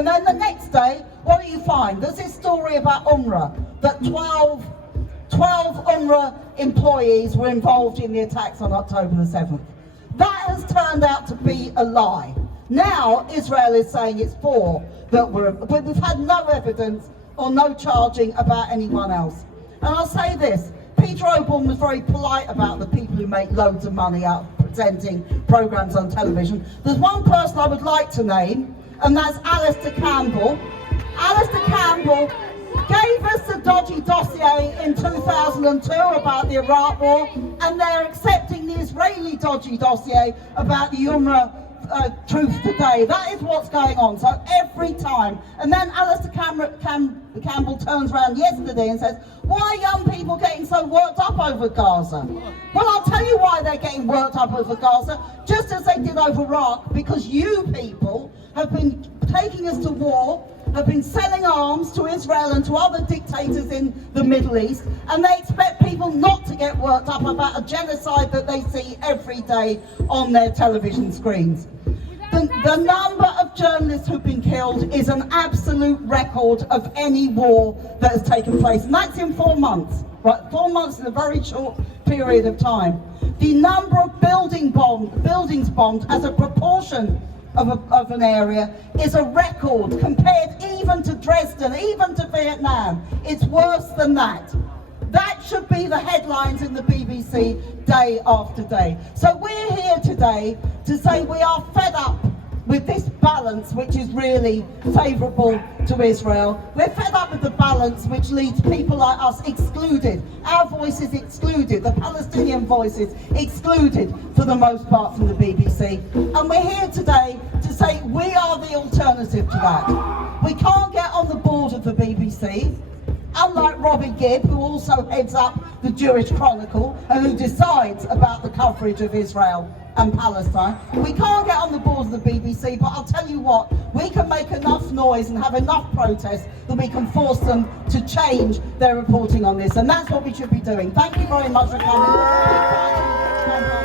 And then the next day, what do you find? There's this story about UNRWA, that 12 UNRWA employees were involved in the attacks on October the 7th. That has turned out to be a lie. Now Israel is saying it's 4 that were, but we've had no evidence or no charging about anyone else. And I'll say this, Peter Oborne was very polite about the people who make loads of money out of presenting programmes on television. There's one person I would like to name, and that's Alistair Campbell. Alistair Campbell gave us the dodgy dossier in 2002 about the Iraq War, and they're accepting the Israeli dodgy dossier about the UNRWA truth today. That is what's going on. So every time, and then Alistair Campbell turns around yesterday and says, why are young people getting so worked up over Gaza? Well, I'll tell you why they're getting worked up over Gaza, just as they did over Iraq, because you people have been taking us to war, have been selling arms to Israel and to other dictators in the Middle East, and they expect people not to get worked up about a genocide that they see every day on their television screens. The number of journalists who've been killed is an absolute record of any war that has taken place, and that's in 4 months. Right, 4 months is a very short period of time. The number of buildings bombed as a proportion of an area is a record, compared even to Dresden, even to Vietnam. It's worse than that. That should be the headlines in the BBC day after day. So we're here today to say we are fed up with this balance which is really favourable to Israel. We're fed up with the balance which leads people like us excluded, our voices excluded, the Palestinian voices excluded for the most part from the BBC. And we're here today to say we are the alternative to that. We can't get on the board of the BBC. Unlike Robbie Gibb, who also heads up the Jewish Chronicle and who decides about the coverage of Israel and Palestine. We can't get on the board of the BBC, but I'll tell you what, we can make enough noise and have enough protest that we can force them to change their reporting on this, and that's what we should be doing. Thank you very much for coming.